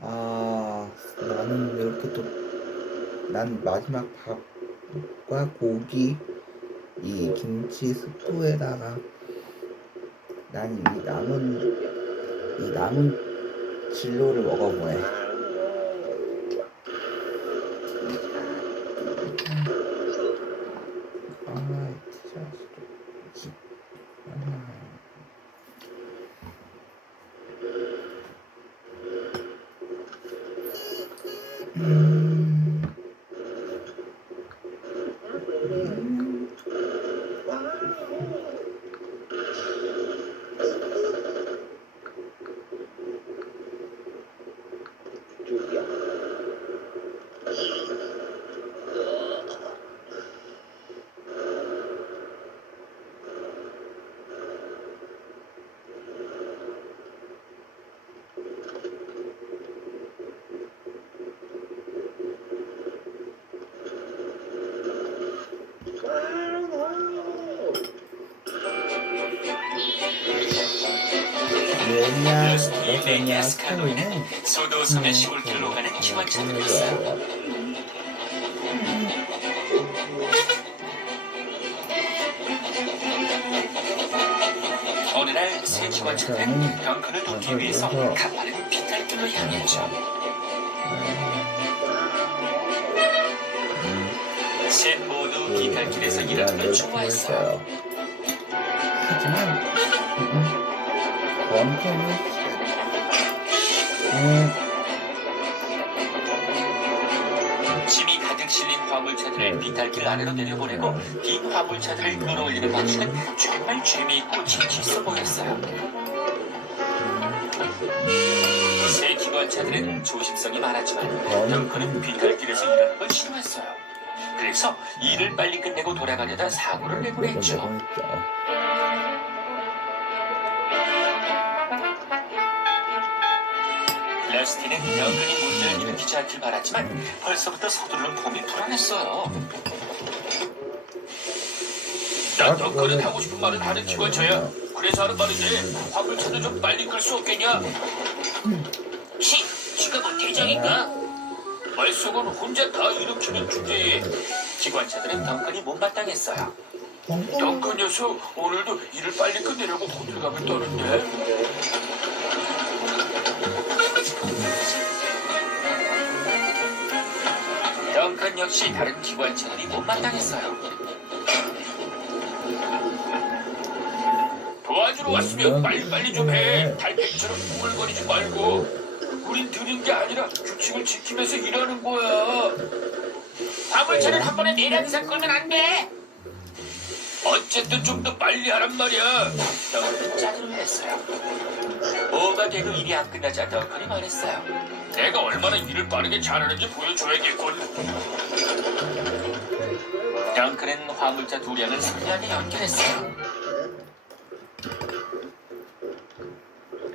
아, 나는 이렇게 또, 난 마지막 밥과 고기, 이 김치 스프에다가, 난 이 남은 진로를 먹어보네. 아, 진짜. 음, 왜냐, 러스티인의 너냐, 가스칼로에는 소도섬의 시골길로 가는 기관차들이었어요. 어느 날 새 기관차들은 덩컨을 돕기 위해서 가파른 비탈길로 향했죠. 셋 모두 비탈길에서 일하는 걸 좋아했어요. 하지만, 원통은, 짐이 가득 실린 화물차들을 비탈길 아래로 내려보내고 빈 화물차들을 끌어올리는 방식은 정말 재미있고 재치있어 보였어요. 새 기관차들은 조심성이 많았지만 덩컨은 비탈길에서 일하는 걸 싫어했어요. 그래서 일을 빨리 끝내고 돌아가려다 사고를 내곤 했죠. 러스티는 덩컨이 문제를 일으키지 않길 바랐지만 벌써부터 서두르는 폼이 불안했어요. 난 덩컨은 하고 싶은 말은 하는 기관차야. 그래서 하는 말인데 화물차도 좀 빨리 끌 수 없겠냐? 지가 뭐 대장인가? 말속은 혼자 다 일으키는 주제에 기관차들은 덩컨이 못마땅했어요. 덩컨 녀석 오늘도 일을 빨리 끝내려고 호들갑을 떠는데. 덩컨 역시 다른 기관차들이 못마땅했어요. 도와주러 왔으면 빨리빨리 좀 해. 달팽이처럼 우글거리지 말고. 우린 드는 게 아니라 규칙을 지키면서 일하는 거야. 화물차는 한 번에 4량 이상 끌면 안 돼. 어쨌든 좀 더 빨리 하란 말이야. 덩컨은 짜증을 냈어요. 뭐가 돼도 일이 안 끝나자 덩컨이 말했어요. 내가 얼마나 일을 빠르게 잘하는지 보여줘야겠군. 덩컨은 화물차 2량을 선량하게 연결했어요.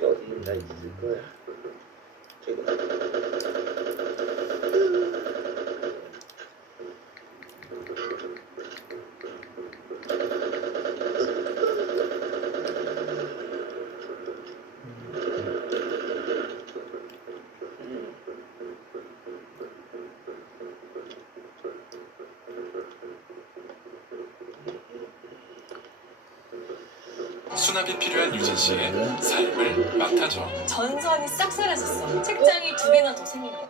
어디 나 있을 거야. 수납이 필요한 유진 씨의 삶을 맡아줘. 전선이 싹 사라졌어. 책장이 2개나 더 생긴 거야.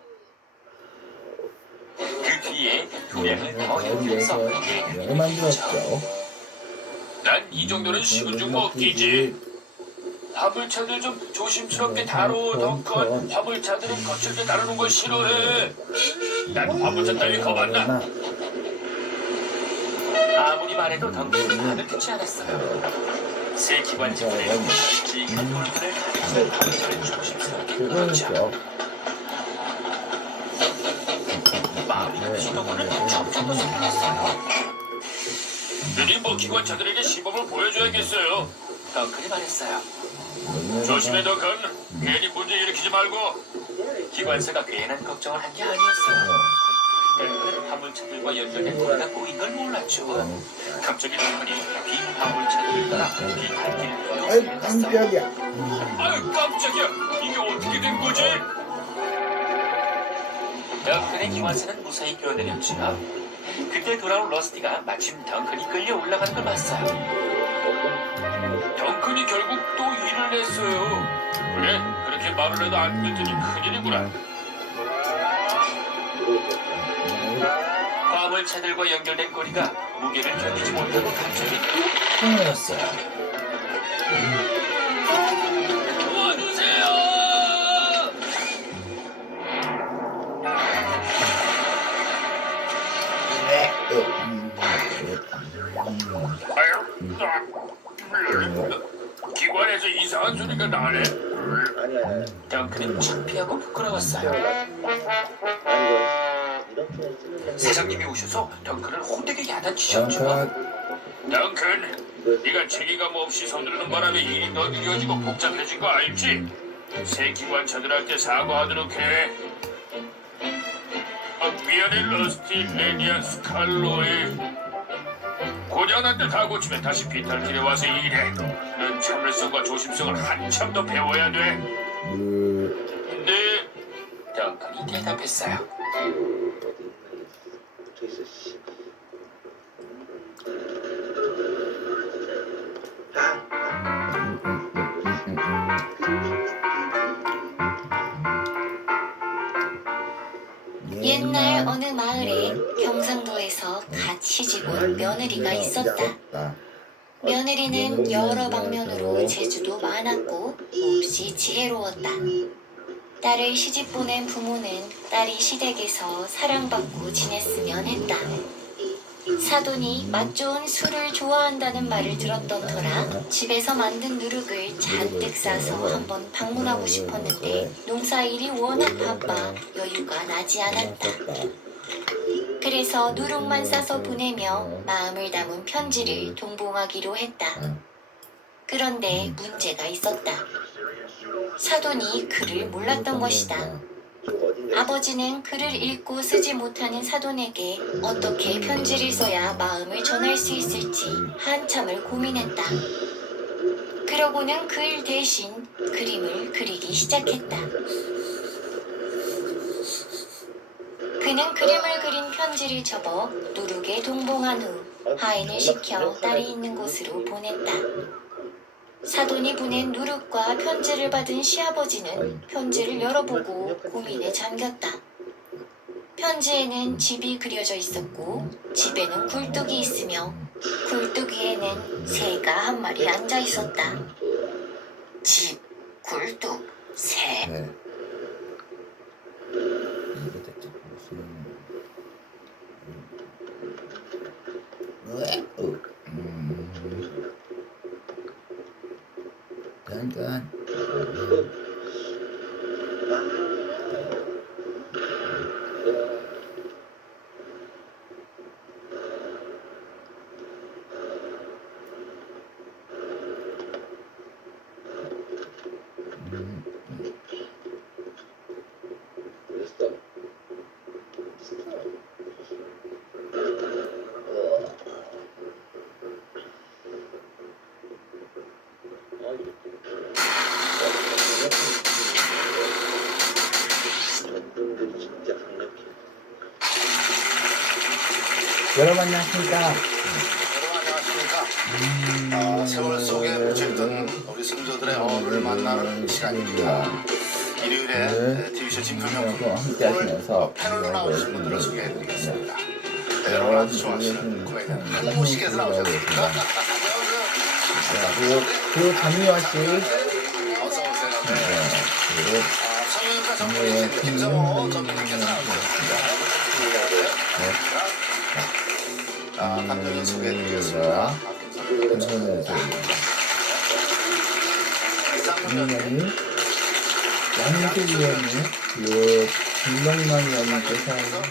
그 뒤에 2량을 더 연결해서 여기에서 예능을 만들었죠. 만들었죠. 난 이 정도는 식은 죽 먹기지. 화물차들 좀 조심스럽게 다뤄 덩컨. 화물차들은 거칠게 다루는 걸 싫어해. 난 화물차 따위 겁안나. 아무리 말해도 덩컨은 말을 듣지 않았어요. 새 기관차들은 찌익한 물건을 가득 화물차를 조심스럽게 끌었죠. 그거죠. 마음이 급해서 덩컨은 점점 더 속상했어요. 느림보 기관차들에게 시범을 보여줘야겠어요. 덩컨이 말했어요. 조심해 덩컨. 괜히 문제 일으키지 말고. 기관차가 괜한 걱정을 한 게 아니었어요. 덩컨은 화물차들과 연결된 고리가 꼬인 걸 몰랐죠. 갑자기 덩컨이 빈 화물차들을 따라 비탈길로 아이, 달려갔어요. 깜짝이야. 아유 깜짝이야. 이게 어떻게 된 거지? 덩컨의 기관사는 무사히 뛰어내렸지요. 그때 돌아온 러스티가 마침 덩컨이 끌려 올라가는 걸 봤어요. 덩컨이 결국 또 일을 냈어요. 그래, 그렇게 말을 해도 안 듣더니 큰일이구나. 화물차들과 연결된 고리가 무게를 견디지 못하고 갑자기 끊어졌어요. 도와주세요! 기관에서 이상한 소리가 나네. 덩크는 창피하고 부끄러웠어요. 사장님이 오셔서 덩크를 호되게 야단치셨죠. 덩큰, 네가 책임감 없이 서두르는 바람에 일이 더 느려지고 복잡해진 거 알지? 새 기관차들한테 사과하도록 해. 미안해 러스티, 레니안, 스칼로이. 고장난 데 다 고치면 다시 비탈길에 와서 일해. 넌 참을성과 조심성을 한참 더 배워야 돼. 네. 덩컨이 대답했어요. 옛날 어느 마을에 경상도에서 갓 시집 온 며느리가 있었다. 며느리는 여러 방면으로 재주도 많았고 몹시 지혜로웠다. 딸을 시집 보낸 부모는 딸이 시댁에서 사랑받고 지냈으면 했다. 사돈이 맛 좋은 술을 좋아한다는 말을 들었던 터라 집에서 만든 누룩을 잔뜩 싸서 한번 방문하고 싶었는데 농사일이 워낙 바빠 여유가 나지 않았다. 그래서 누룩만 싸서 보내며 마음을 담은 편지를 동봉하기로 했다. 그런데 문제가 있었다. 사돈이 글을 몰랐던 것이다. 아버지는 글을 읽고 쓰지 못하는 사돈에게 어떻게 편지를 써야 마음을 전할 수 있을지 한참을 고민했다. 그러고는 글 대신 그림을 그리기 시작했다. 그는 그림을 그린 편지를 접어 누룩에 동봉한 후 하인을 시켜 딸이 있는 곳으로 보냈다. 사돈이 보낸 누룩과 편지를 받은 시아버지는 편지를 열어보고 고민에 잠겼다. 편지에는 집이 그려져 있었고 집에는 굴뚝이 있으며 굴뚝 위에는 새가 한 마리 앉아 있었다. 집, 굴뚝, 새. 네. 이거 대체 무슨 짠짠. 여러분 안녕하십니까. 여러분 안녕하십니까. 세월 속에 묻혀있던 우리 성도들의 어를 만나는 시간입니다. 일요일에 TV쇼 진품명품 함께 하시면서 패널로 나오신 분들을 소개해드리겠습니다. 네, 여러분 아주 좋아하시는 코미디언 한모씨께서 나오셨습니다. 그리고 장미화 씨. 어서오세요. 그리고 성형외과 전문의신 김성호 전문의께서 나오셨습니다. 감독님 소개해드리겠습니다. 김성호 양희수 위원님, 그리고 김동만 위원님께서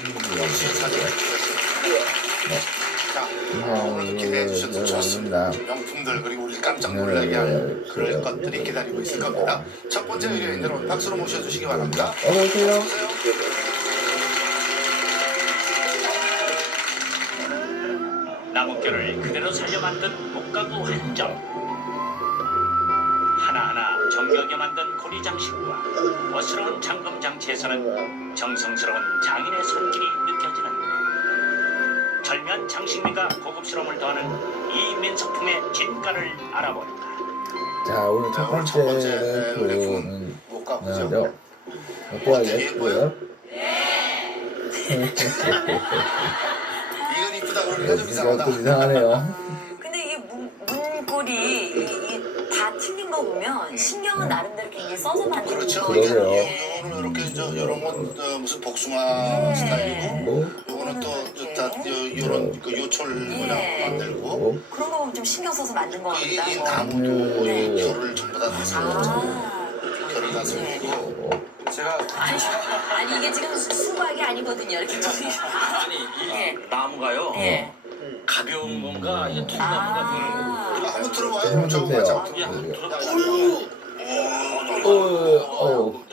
오늘도 기대해 주셔도 좋습니다. 명품들 그리고 우리 깜짝 놀라게 할 그럴 것들이 기다리고 있을 겁니다. 첫 번째 의뢰인 여러분 박수로 모셔주시기 바랍니다. 어서오세요. 나무결을 그대로 살려 만든 목가구 한점. 하나하나 정겨게 만든 고리 장식과 멋스러운 잠금 장치에서는 정성스러운 장인의 손길이 느껴지는데 절묘한 장식미가 고급스러움을 더하는 이 민속품의 진가를 알아볼까. 자, 오늘 첫 오늘 첫 번째 번째는 의뢰품 못 가보죠. 어떻게 하겠고요? 이건 이쁘다 그러니까 좀 이상하다. 좀 이상하네요. 근데 이게 문골이 이게 다 틀린 거 보면 신경은 나름대로 굉장히 써서 만든 그렇죠. 거예요. 그러게요. 이거는 이렇게 저 이런 건 무슨 복숭아 스타일이고, 뭐, 요거는 또 이런 그 요철 모양 만들고, 뭐, 그런 거 보면 좀 신경 써서 만든 거 이 같다. 나무도 네. 이 결을 전부 다 결을 다 네. 쓰고. 제가 아니 이게 지금 수박이 아니거든요. 이렇게 아니 이 예. 나무가요. 예. 가벼운 건가 이게 툭 나무가 이거 한번 들어봐요. 한번 저거 주세요. 맞아. 그게 한번 무거워.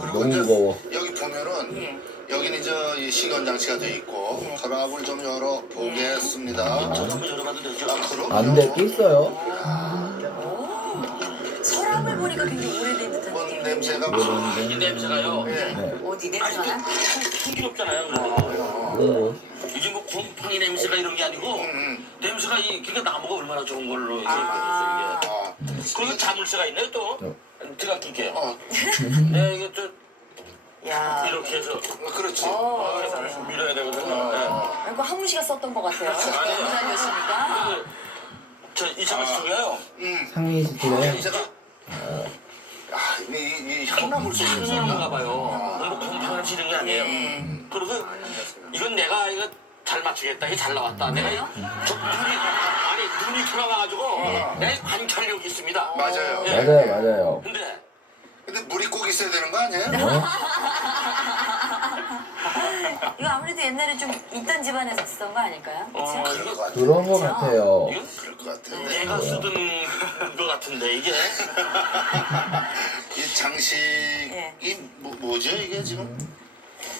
그리고 너무 이제 무거워. 여기 보면은 예. 여기는 이제 이 시건 장치가 돼 있고 서랍을 좀 열어 보겠습니다. 저 한번 열어봐도 되죠? 아 그럼요. 안 돼, 또 있어요. 오. 서랍을 보니까 굉장히 오래된 듯한 뭔 느낌이. 냄새가 이 냄새가요. 예. 어디 아니 냄새나? 풍기롭잖아요. 뭐, 이게 뭐 곰팡이 냄새가 이런 게 아니고 냄새가 그러니까 나무가 얼마나 좋은 걸로 이게 아. 그리고 자물쇠가 있네요 또. 제가 낄게요. 어, 네 이게 또 야. 이렇게 해서 그렇지. 밀어야 되거든요. 네. 이거 한문 씨가 썼던 것 같아요. 아니에요. 기다렸으니까. 저이 자물쇠가요. 상위 시티네. 냄새가. 야, 이 향나물 속에 향나무가 봐요. 너무 곰팡이를 지는 게 아니에요. 그리고 이건 내가 이거 잘 맞추겠다. 이게 잘 나왔다. 내가 눈이 돌아와가지고 내가 관찰력이 있습니다. 맞아요. 예. 맞아요. 근데 물이 꼭 있어야 되는 거 아니에요? 이거 아무래도 옛날에 좀 있던 집안에서 쓰던 거 아닐까요? 그렇죠? 그럴 것 같아. 그런 거 같아요. 이건 그럴 것 같은데. 내가 쓰던 거 같은데 이게 이 장식이 뭐죠 이게 지금?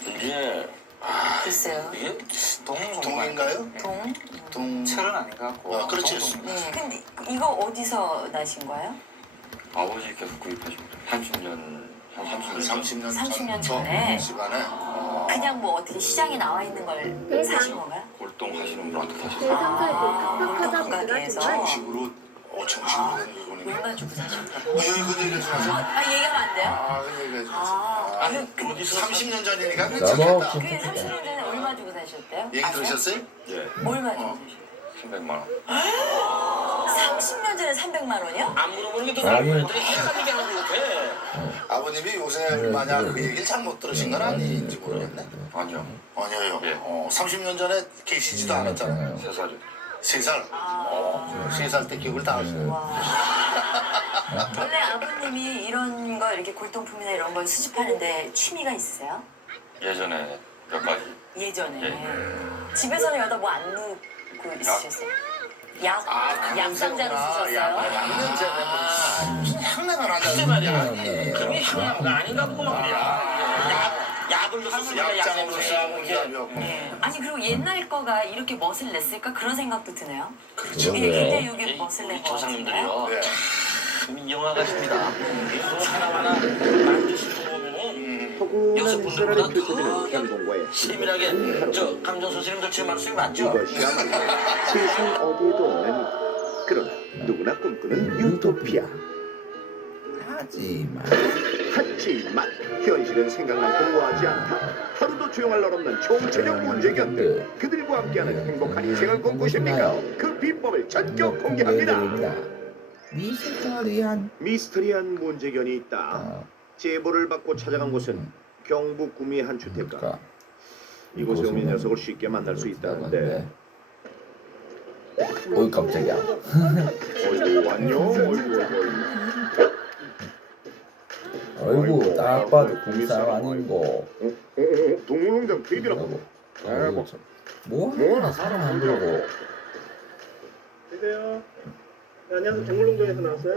이게 글쎄요. 이게 동인가요? 동. 철은 아닌가? 그렇지. 네. 근데 이거 어디서 나신 거예요? 아버지께서 구입하신 30년 30년 30년 전에? 집안에. 그냥 뭐 어떻게 시장에 나와 있는 걸 사신 건가요? 골동 하시는 분한테 사셨어요. 어떤 가게에서 정식으로 정식으로 된 물건이네. 얼마 주고 사셨대요? 이거 얘기하지 마세요. 아 얘기하면 안 돼요? 이거 얘기하지 마세요. 아, 그, 어디서 30년 전이니까 나도 괜찮겠다. 그게 30년 전에 얼마 주고 사셨대요? 얘기 들으셨어요? 예, 얼마 주고 사셨대요? 300만 원. 30년 전에 300만 원이요? 안 물어보는 게더 나은 거야. 헷갈리게 하는 거 같아. 아버님이 요새 만약 그 얘기를 잘못 들으신 건 아닌지 모르겠네. 아니요. 아니에요. 예. 30년 전에 계시지도 않았잖아요. 3살. 3살. 3살 때 기억을 다 하시네요. 원래 아버님이 이런 거 이렇게 골동품이나 이런 걸 수집하는데 취미가 있으세요? 예전에 몇 가지. 예전에 집에서는 여기다 뭐 안 넣고 있으셨어요? 약상자로 쓰셨어요? 냄새가 무슨 향내가 나잖아. 글쎄 말이야. 그게 향나무가 아닌가 보구만 말이야. 약을 넣었으니까 약장으로 약냄새. 쓰고 기압이었고. 네. 아니 그리고 옛날 거가 이렇게 멋을 냈을까 그런 생각도 드네요. 그렇죠. 이게 굉장히 이게 우리 멋을 낸 것 같은데요. 조상님들이요. 네. 영화 같습니다. 이거 하나하나 만드시는 거 보면은 여성분들보다 더 세밀하게 저 감정 선생님들 제 말씀이 맞죠? 이것이야말로 세상 어디에도 없는 그러나 누구나 꿈꾸는 유토피아. 하지만 현실은 생각만큼 우아하지 않다. 하루도 조용할 날 없는 총체적 문제견들. 그들과 함께하는 행복한 인생을 꿈꾸십니까? 그 비법을 전격 공개합니다. 미스터리한 문제견이 있다. 제보를 받고 찾아간 곳은 경북 구미의 한 주택가. 이곳에 오면 녀석을 쉽게 만날 수 있다는데. 어이 깜짝이야. 어이구 안녕. 어이구 딱 봐도 군사람 아닌 거. 동물농장 TV라고. 뭐하나 사람 안 들고. 안녕하세요. 네, 안녕하세요. 동물농장에서 나왔어요.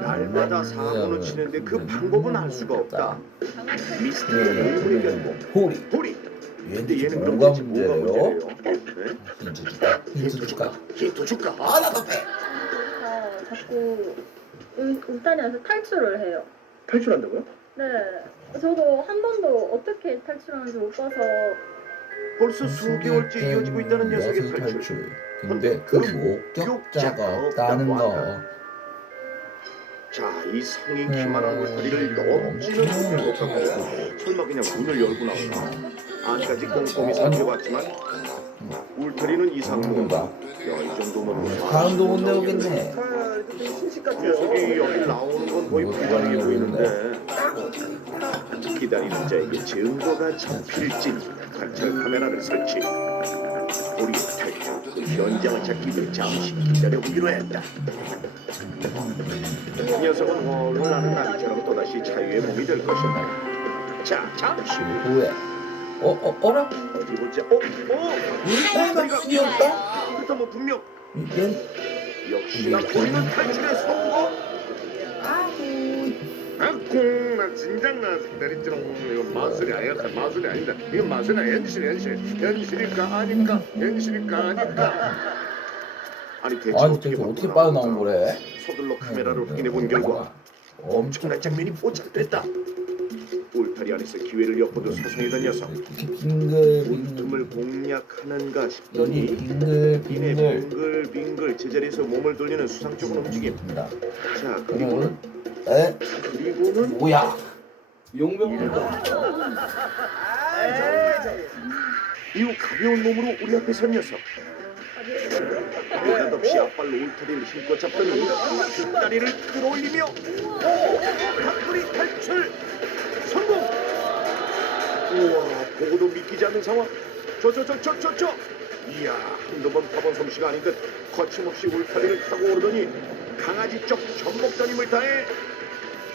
날마다 사고는 치는데 그 방법은 알 수가 없다. 미스터리한 동물의 견공. 호리. 근데 얘는 그럼 뭐가 대체 뭐가 문제예요? 문제예요? 힌트 줄까? 힌트 줄까? 아 나도 돼. 자꾸 울타리에서 탈출을 해요. 탈출한다고요? 네. 저도 한 번도 어떻게 탈출하는지 못 봐서 벌써 수개월째 이어지고 있다는 녀석의 탈출. 근데 그 목격자가 없다는 거. 자, 이 성인 키만한 울타리를 넘치는 목격자가 설마 그냥 문을 열고 나오나? 안까지 꼼꼼히 살펴봤지만 울타리는 이상무가. 이 정도면 무슨 사람도 못 내오겠네. 녀석이 여기 나오는 건 거의 불가능해 보이는데 기다리는 자에게 증거가 잡힐지 관찰 카메라를 설치. 우리 탈출 그 현장을 찾기 위해 잠시 기다려보기로 했다. 녀석은 훨훨 나는 나비처럼 또다시 자유의 몸이 될 것이다. 자, 잠시 후 뭐야? 어라? 어디 보자. 울타리가 귀엽다? 그렇다면 분명 얘 역시나 우리는 탈출에 성공. 아꿍 나 진작 나 기다렸지롱. 이건 마술이 아니야. 마술이 아니다. 이건 마술이 아니야. 현실일까 아닐까? 현실일까 아닐까? 아니 대체 아니 어떻게 대체 어떻게 바꿔 빠져나온 나올까? 거래? 서둘러 카메라를 확인해 본 결과 엄청난 장면이 포착됐다. 울타리 안에서 기회를 엿보듯 서성이던 녀석. 이렇게 빙글빙글 문틈을 공략하는가 싶더니 이내 빙글빙글 빙글빙글 제자리에서 몸을 돌리는 수상쩍은 움직임. 다 자, 그러면은 에? 그리고는 뭐야? 용병들도 이후 가벼운 몸으로 우리 앞에 선 녀석. 느닷없이 앞발로 울타리를 힘껏 잡더니 뒷다리를 끌어올리며 닭불이 탈출 성공. 우와, 보고도 믿기지 않는 상황. 저 이야, 한두 번 타본 솜씨가 아닌 듯 거침없이 울타리를 타고 오르더니 강아지적 전목다님을 다해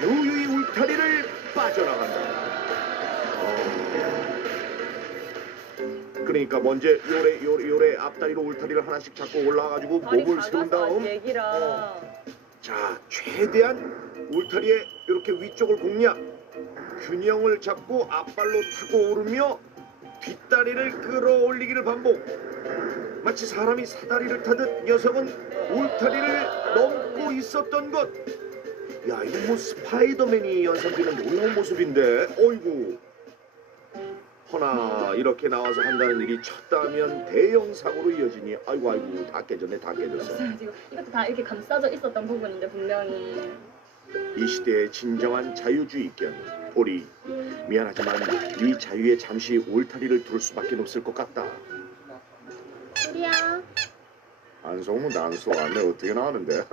유유히 울타리를 빠져나간다. 그러니까 먼저 요래 앞다리로 울타리를 하나씩 잡고 올라가가지고 목을 세운 다음 자, 최대한 울타리에 이렇게 위쪽을 공략, 균형을 잡고 앞발로 타고 오르며 뒷다리를 끌어올리기를 반복. 마치 사람이 사다리를 타듯 녀석은 울타리를 넘고 있었던 것. 야, 이거 뭐 스파이더맨이 연상되는 놀라운 모습인데. 어이구. 허나 이렇게 나와서 한다는 일이 쳤다면 대형 사고로 이어지니 아이고 다 깨졌네. 지금 이것도 다 이렇게 감싸져 있었던 부분인데 분명히 이 시대의 진정한 자유주의견. 보리, 미안하지만 네 자유에 잠시 울타리를 둘 수밖에 없을 것 같다. 우리야. 안 속으면 안 속. 안 내 어떻게 나가는데.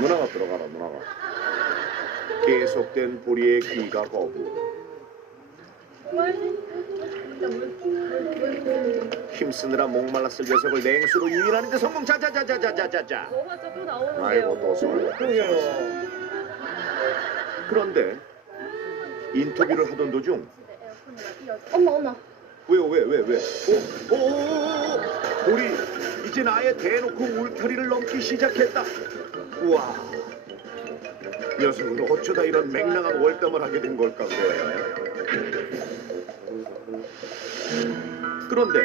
누나가 들어가라. 누나가. 계속된 보리의 귀가 거부. 힘쓰느라 목말랐을 녀석을 냉수로 유인하는 데 성공. 자자자자자자자자. 뭐가 자꾸 나오는데요. 아이고 또 쏘네. 그런데 인터뷰를 하던 도중 엄마. 왜? 보리 이젠 아예 대놓고 울타리를 넘기 시작했다. 우와, 녀석은 어쩌다 이런 맹랑한 월담을 하게 된 걸까 그래. 그런데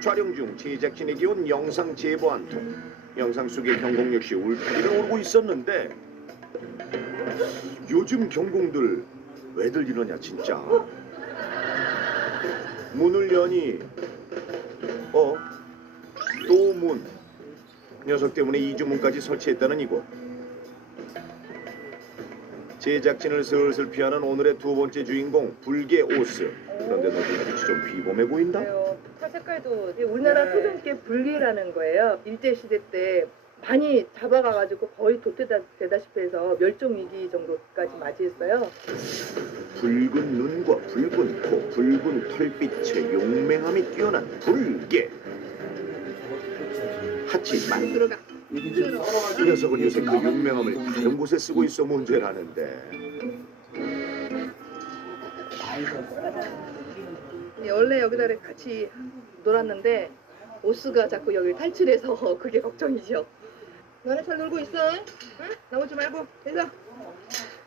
촬영 중 제작진에게 온 영상 제보 한 통. 영상 속의 경공 역시 울타리를 오르고 있었는데 요즘 경공들 왜들 이러냐 진짜. 문을 여니 또 문. 녀석 때문에 이주문까지 설치했다는 이곳. 제작진을 슬슬 피하는 오늘의 두 번째 주인공 불개 오스. 그런데 너 눈빛이 좀 비범해 보인다? 털 색깔도 우리나라 토종개 불개라는 거예요. 일제시대 때 많이 잡아가가지고 거의 도태되다시피 해서 멸종 위기 정도까지 맞이했어요. 붉은 눈과 붉은 코, 붉은 털빛의 용맹함이 뛰어난 불개. 하지만 들어가. 이 녀석은 요새 그 용맹함을 다른 곳에 쓰고 있어 문제라는데. 원래 여기다 같이 놀았는데 오스가 자꾸 여기 탈출해서 그게 걱정이죠. 너네 잘 놀고 있어? 응? 나오지 말고 됐어.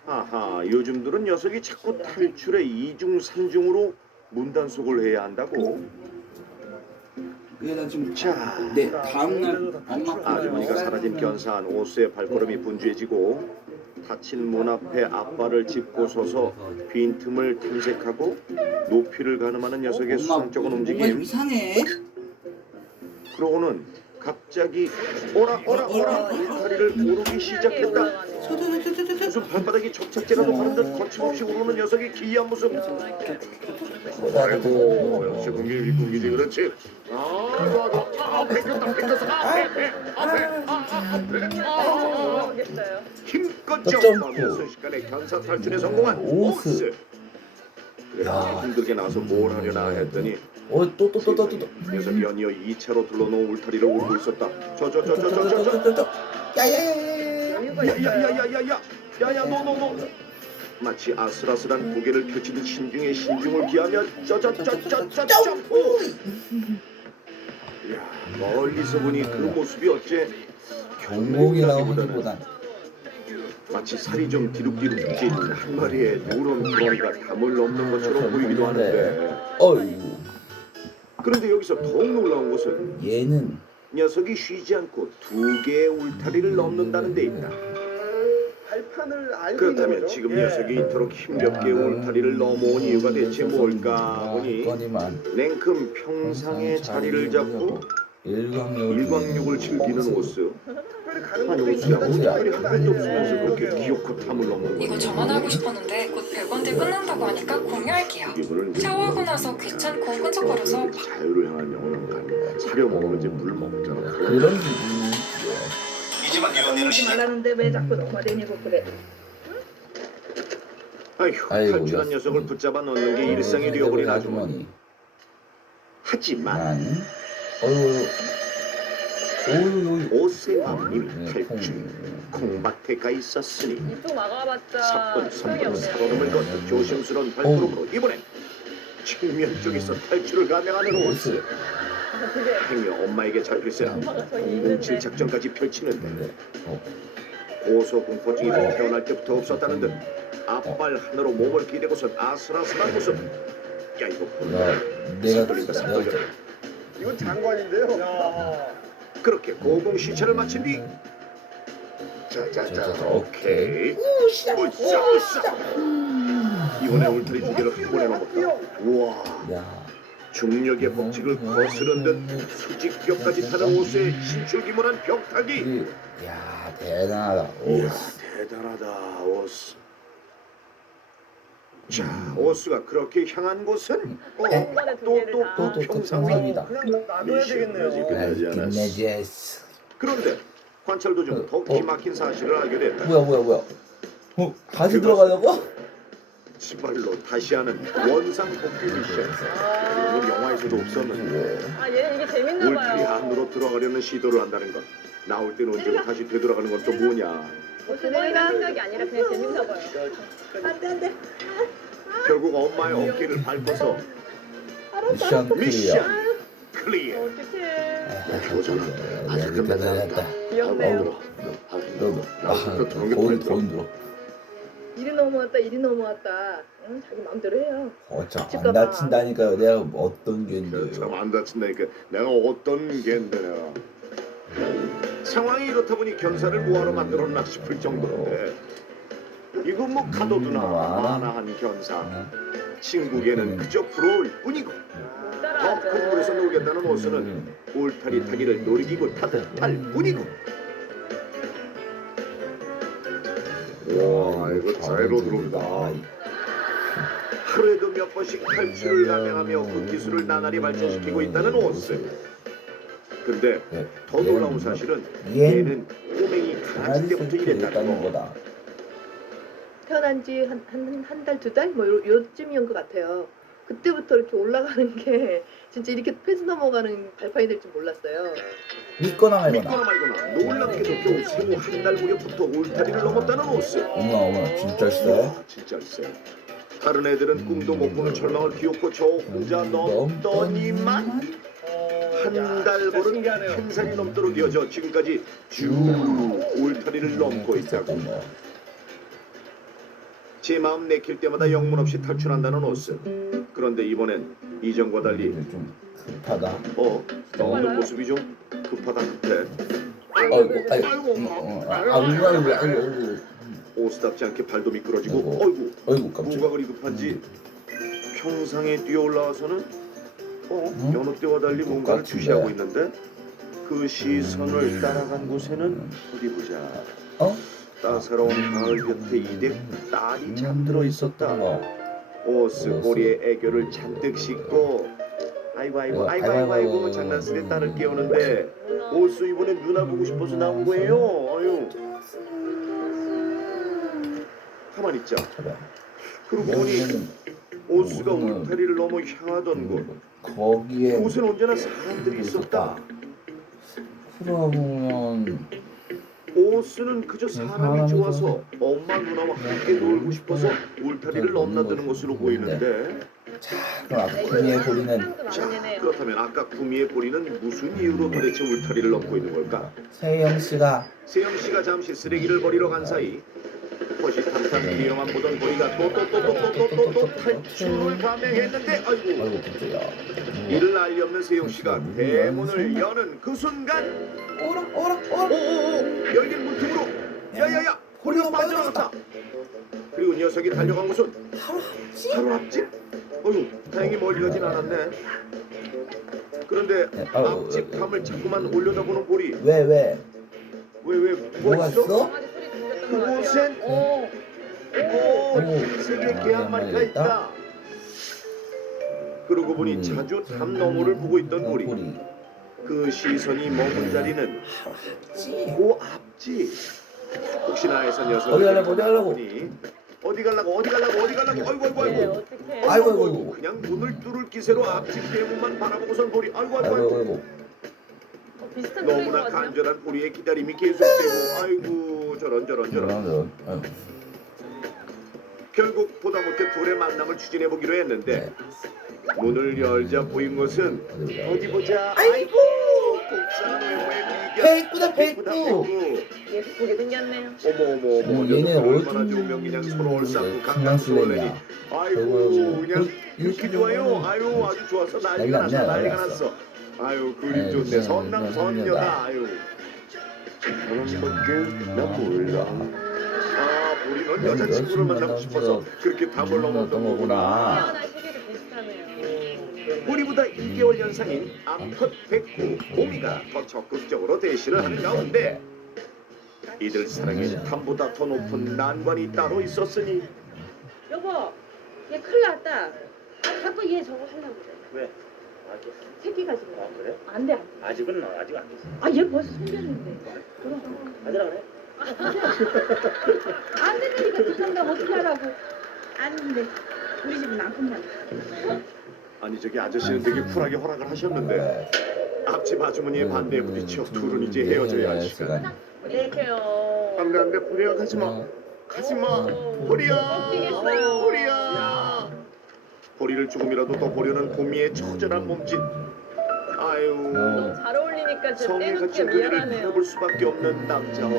아하, 요즘들은 녀석이 자꾸 탈출에 이중 삼중으로 문단속을 해야 한다고. 얘는 좀 자, 네, 다음날 엄마 아주머니가 사라진 견사한 오스의 발걸음이 분주해지고 닫힌 문 앞에 앞발을 짚고 서서 빈틈을 탐색하고 높이를 가늠하는 녀석의 수상쩍은 뭔가 좀 움직임. 이상해. 그러고는 갑자기 오라 울타리를 오르기 시작했다. 무슨 발바닥이 접착제라도 바른 듯 거침없이 오르는 녀석의 기이한 모습. 아이고 역시 궁기지 그렇지. 힘껏 점프하며 순식간에 견사 탈출에 성공한 오스. 그래 힘들게 나와서 뭘 하려나 했더니 또 녀석이 연이어 2차로 둘러놓은 울타리를 오르고 있었다. 저 야야야야야야야야야야야야 너 마치 아슬아슬한 고개를 펼치듯 신중에 신중을 기하며 점프. 야 멀리서 보니 그 모습이 어째 경공이 나오기보단 마치 살이 좀 디룩디룩 찐 한 마리의 누런 구렁이가 담을 넘는 것처럼 보이기도 하는데 어이구 그런데 여기서 더욱 놀라운 것은 얘는 녀석이 쉬지 않고 2개의 울타리를 넘는다는 데 있다. 발판을 알고 그렇다면 있는 거죠? 지금 예. 녀석이 이토록 힘겹게 울타리를 넘어온 이유가 대체 뭘까 보니 거니만 냉큼 평상의 자리를 잡고 일광욕을 즐기는 오스. 아니 오스야 울타리 한 발도 없으면서 그렇게 기어코 탐을 넘는 이거 거야. 저만 하고 싶었는데 곧 별건들 끝난다고 하니까 공유할게요. 이분은 샤워하고 나서 귀찮고 끈적거려서 자유를 향한 영혼은 사려 먹으면 이제 물 먹잖아. 그런 기분이 이제만 연애를 시작. 말하는데 왜 자꾸 넘어다니고 그래? 아휴 아이고, 탈출한 녀석을 붙잡아 넣는 게 일상이 되어버린 아주머니. 하지만 오스의 마음이 탈출 콩밭에 가 있었으니 이쪽 막아봤자 사뿐 소용이 선분 없네요. 살얼음을 걷는 조심스러운 발걸음으로 이번엔 측면 쪽에서 탈출을 감행하는 오스. 행여 엄마에게 잡힐세 공공칠 작전까지 펼치는데 고소공포증이 태어날 때부터 없었다는 듯 앞발 하나로 몸을 기대고선 아슬아슬한 모습. 야 이거 내가 이건 장관인데요. 그렇게 고공시찰을 마친 뒤 자자자 오케이 으쌰 이번에 울타리 2개를 한 번에 넘었다. 우와 중력의 법칙을 거스른 듯 수직벽까지 타는 오스의 신출기문한 벽타기. 야 대단하다 이야 대단하다 오스. 자 오스가 그렇게 향한 곳은 또 평상이다. 그냥 놔둬야 되겠네요. 끝나지 않았어. 그런데 관찰 도중 더 기막힌 사실을 알게 됐다. 뭐야 다시 들어가려고? 지발로 다시 하는 원상 복귀 미션. 이건 영화에서도 없었는데 아 얘는 이게 재밌나 울타리 봐요. 안으로 들어가려는 시도를 한다는 것. 나올 때는 언제고 다시 되돌아가는 건 또 뭐냐. 주머니가 생각이 아니라 그냥 재밌나 봐요. 안돼. 결국 엄마의 어깨를 밟고서 미션 클리어. 클리어. 어떡해. 보잖아. 아주 대단했다. 귀엽네요. 돈 들어. 이리 넘어왔다. 응, 자기 마음대로 해요. 안 다친다니까요. 내가 어떤 겐데요. 참 안 다친다니까. 내가 어떤 겐데 내가. 상황이 이렇다 보니 견사를 뭐하러 만들었나 싶을 정도인데 이거 뭐 가둬두나 만화한 견사. 친구에게는 그저 부러울 뿐이고 더 큰 물에서 놀겠다는 오스는 울타리 타기를 놀이기구 타듯 할 뿐이고. 와 이거 자유로 들어온다. 하루에도 몇 번씩 탈출을 감행하며 그 기술을 나날이 발전시키고 있다는 오스. 근데 더 놀라운 사실은 얘는 꼬맹이 강아지 때부터 이랬다는 거다. 태어난 지 한 달, 2달? 뭐 요쯤이었던 것 같아요. 그때부터 이렇게 올라가는 게 진짜 이렇게 패스 넘어가는 발판이 될 줄 몰랐어요. 믿거나 말거나 놀랍게도 겨우 생후 한 달 무렵부터 울타리를 넘었다는 오스. 어머나 진짜 쎄. 진짜 쎄. 다른 애들은 꿈도 못 꾸는 절망을 기어코 저 혼자 넘더니만 한 달 버릇 한 살이 넘도록 이어져 지금까지 쭉 울타리를 넘고 있다고. 제 마음 내킬 때마다 영문 없이 탈출한다는 오스. 그런데 이번엔 이전과 달리 급하다. 먹는 모습이 좀 급하다 급해. 아이고. 오스답지 않게 발도 미끄러지고 아이고 깜짝. 뭐가 그리 급한지 평상에 뛰어 올라와서는 여느 때와 달리 뭔가를 똑같은데. 주시하고 있는데 그 시선을 따라간 곳에는 어디 보자. 따사로운 가을 곁에 이댁 딸이 잠들어 있었다. 오스 꼬리에 애교를 잔뜩 싣고 아이고 장난스레 딸을 깨우는데 오스 이번에 누나 보고 싶어서 나온 거예요. 아유. 가만히 있자. 그러고 보니 오스가 울타리를 넘어 향하던 곳. 거기에 그곳엔 언제나 사람들이 있었다. 그러면 오스는 그저 사람이 좋아서 엄마 누나와 함께 놀고 싶어서 울타리를 넘나드는 것으로 보이는데 그럼 구미의 보리는 자 그렇다면 아까 구미의 보리는 무슨 이유로 도대체 울타리를 넘고 있는 걸까? 세영 씨가 잠시 쓰레기를 버리러 간 사이 호시탐탐 뒤에만 보던 보리가 또 탈출을 감행했는데 아이고 깜짝이야. 이를 알리 없는 세영씨가 대문을 여는 그 순간 열린 문틈으로 야야야 보리가 빠져나갔다. 그리고 녀석이 달려간 곳은 바로 앞집? 어휴 다행히 멀리 가진 않았네. 그런데 앞집 담을 자꾸만 올려다보는 보리. 왜? 뭐가 있어? 그곳엔 세계 개 한 마리가 있다. 그러고 보니 자주 담 너머를 보고 있던 보리. 그 시선이 머문 자리는 그 앞지. 혹시나 해서 녀석이 어디 가려고? 어디 가려고 아이고 그냥 문을 뚫을 기세로 앞집 대문만 바라보고선 보리 아이고 너무나 간절한 보리의 기다림이 계속되고 아이고 저런 결국 보다 못해 둘의 만남을 추진해보기로 했는데 문을 열자 보인 것은 어디 보자 아이고 곱상 외모의 미견 예쁘게 생겼네요. 어머 얘네 얼마나 좋으면 그냥 서로 얼싸고 강강수월래니 아이고 그냥 이렇게 좋아요. 아유 아주 좋아서 난리가 났어. 아유 그림 좋네. 선남 선녀다. 아유 저런 것들 나 몰라. 아 우리는 여자친구를 만나고 싶어서 그렇게 담을 넘었던 거구나. 우리보다 2개월 연상인 암컷 백구 곰이가 더 적극적으로 대시를 하는 가운데 이들 사랑에 담보다 더 높은 난관이 따로 있었으니 여보, 얘 큰일 났다. 자꾸 얘 저거 하려고 그래. 왜? 새끼 가지고. 그래? 안 돼. 아직은 아직 안 됐어. 얘 벌써 손견인데. 그럼. 하지라 그래? 안 되니까 두산다고 어떻게 하라고. 안 돼. 우리 집은 안 끝나. 아니 저기 아저씨는 되게 쿨하게 허락을 하셨는데 앞집 아주머니의 반대에 부딪혀 둘은 이제 헤어져야 할 시간. 이렇게요. 안돼 보리야 가지마 보리야 보리를 조금이라도 더 보려는 곰이의 처절한 몸짓. 아유 잘 어울리니까 제 성에 떼놓게 갇힌 그녀를 미안하네요. 바라볼 수밖에 없는 남자와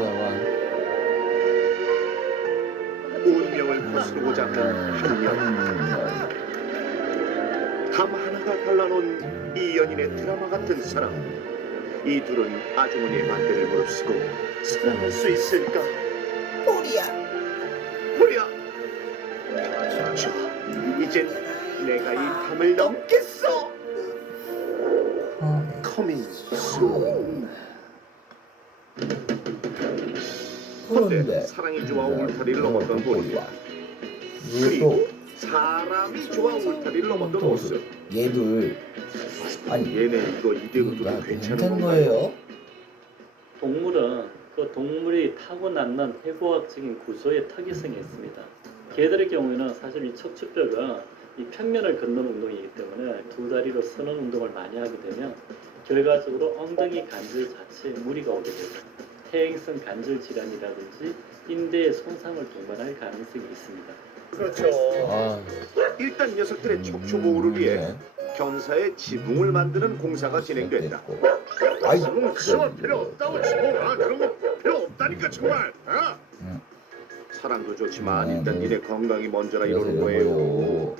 운명을 거스르고자 하는 한년. 담 하나가 갈라놓은 이 연인의 드라마 같은 사랑. 이 둘은 아주머니의 반대를 무릅쓰고 사랑할 수 있을까? 보리야 좋아 이젠 내가 이 담을 넘겠어. Coming soon. 그런데 사랑이 좋아 울타리를 넘었던 보리 그리고 사람이 좋아 울타리를 넘었던 오스. 얘들 얘네 이거 이대로도 괜찮은 거예요? 동물은 그 동물이 타고났는 해부학적인 구조의 특이성이 있습니다. 개들의 경우에는 사실 이 척추뼈가 이 평면을 걷는 운동이기 때문에 두 다리로 서는 운동을 많이 하게 되면 결과적으로 엉덩이 관절 자체에 무리가 오게 되고 퇴행성 관절 질환이라든지 인대에 손상을 동반할 가능성이 있습니다. 그렇죠. 일단 녀석들의 척추 보호를 위해 견사의 지붕을 만드는 공사가 진행된다. 지붕 그거 필요 없다고 지붕. 그런 거 필요 없다니까 정말. 사랑도 좋지만 일단 니네 건강이 먼저라 이러는 거예요.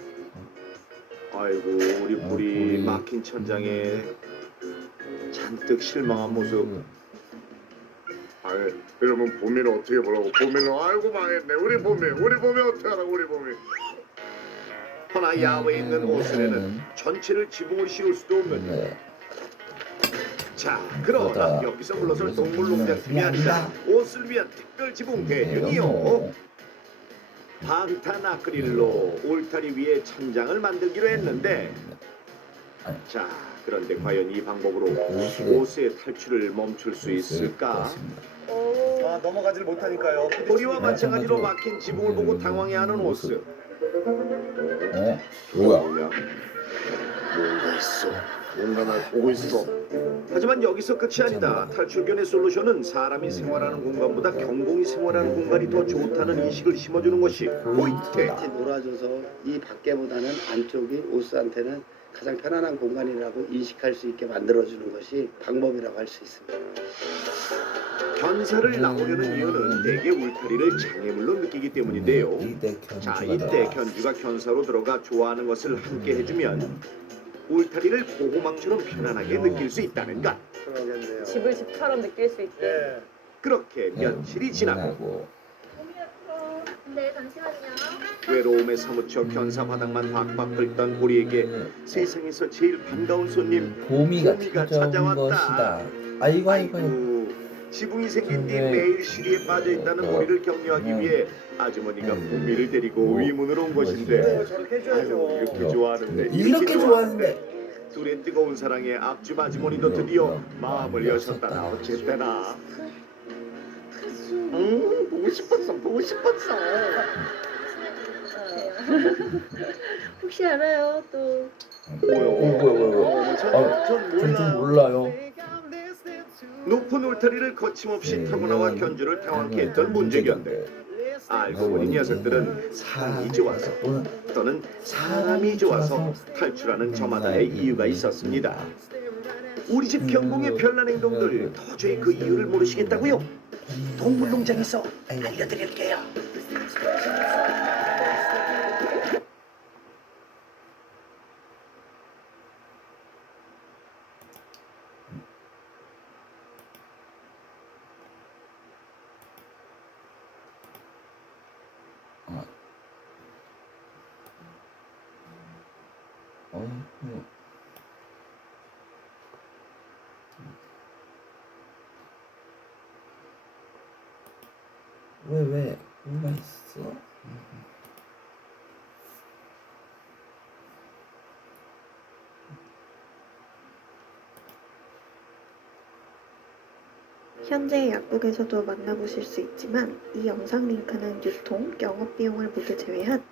아이고 우리 뿔이 막힌 천장에 잔뜩 실망한 모습. 아이, 그러면 봄이는 어떻게 보려고? 봄이는 아이고 망했네. 우리 봄이 어떡하라고 우리 봄이. 허나 야외에 있는 오슬에는 전체를 지붕을 씌울 수도 없는데. 자, 그러나 여기서 물러설 동물농장팀이 아니라 옷을 위한 특별 지붕 대준이요. 방탄 아크릴로 울타리 위에 천장을 만들기로 했는데, 자, 그런데 과연 이 방법으로 오스의 탈출을 멈출 수 있을까? 아, 넘어가질 못하니까요. 우리와 마찬가지로 막힌 지붕을 보고 당황해하는 오스. 뭐야? 뭔가 있어. 뭔가 날 보고 있어. 하지만 여기서 끝이 아니다. 탈출견의 솔루션은 사람이 생활하는 공간보다 경공이 생활하는 공간이 더 좋다는 인식을 심어주는 것이 포인트. 이렇게 놀아줘서 이 밖에보다는 안쪽이 오스한테는 가장 편안한 공간이라고 인식할 수 있게 만들어주는 것이 방법이라고 할 수 있습니다. 견사를 나오려는 이유는 대개 울타리를 장애물로 느끼기 때문인데요. 자, 이때 견주가 견사로 들어가 좋아하는 것을 함께 해주면 울타리를 보호막처럼 편안하게 느낄 수 있다는 것. 그러겠네요. 집을 집처럼 느낄 수 있게. 예. 그렇게 며칠이 지나고 네, 잠시만요. 외로움에 사무쳐 견사 바닥만 박박 긁던 우리에게 세상에서 제일 반가운 손님 봄이가 찾아온 것이다. 아이고 아이고. 지붕이 생긴 뒤 매일 시리에 빠져있다는 우리를 격려하기 위해 아주머니가 봄이를 데리고 위문으로 온 것인데, 저렇게 아유, 해줘야죠. 이렇게 좋아하는데 이렇게 좋아하는데. 둘의 뜨거운 사랑에 앞집 아주머니도 드디어 마음을 여셨다나 어쨌대나. 보고 싶었어. 혹시 알아요? 또 뭐야? 전 몰라요. 높은 울타리를 거침없이 타고 나와 견주를 당황케 했던 문제견들. 알고 보니 녀석들은 사람이 좋아서 또는 사람이 좋아서 탈출하는 저마다의 이유가 있었습니다. 우리 집 경공의 별난 행동들 도저히 그 이유를 모르시겠다고요? 동물농장에서 알려드릴게요. 왜 뭐가 있어? 현재 약국에서도 만나보실 수 있지만 이 영상 링크는 유통, 영업 비용을 모두 제외한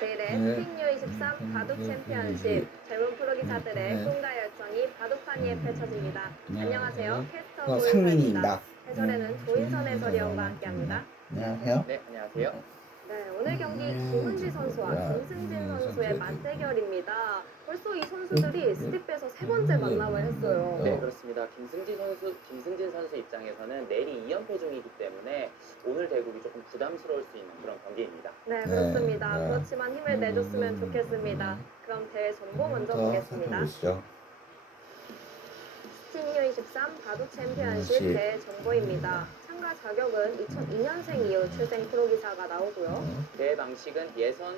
제1회 스팅류 23 바둑 챔피언십 젊은 프로기사들의 꿈과 열정이 바둑판 위에 펼쳐집니다. 안녕하세요. 캐스터 조인선입니다. 상민이입니다. 해설에는 조인선 해설위원과 함께합니다. 안녕하세요. 네, 안녕하세요. 네, 오늘 경기 김은지 선수와 김승진 선수의 맞대결입니다. 벌써 이 선수들이 스틱배에서 세 번째 만남을 했어요. 네, 그렇습니다. 김승진 선수 입장에서는 내리 2연패 중이기 때문에 오늘 대국이 조금 부담스러울 수 있는 그런 경기입니다. 네, 그렇습니다. 그렇지만 힘을 내줬으면 좋겠습니다. 그럼 대회 정보 먼저 보겠습니다. 스팅류 23 바둑 챔피언십 대회 정보입니다. 참가 자격은 2002년생 이후 출생 프로기사가 나오고요. 대회 방식은 예선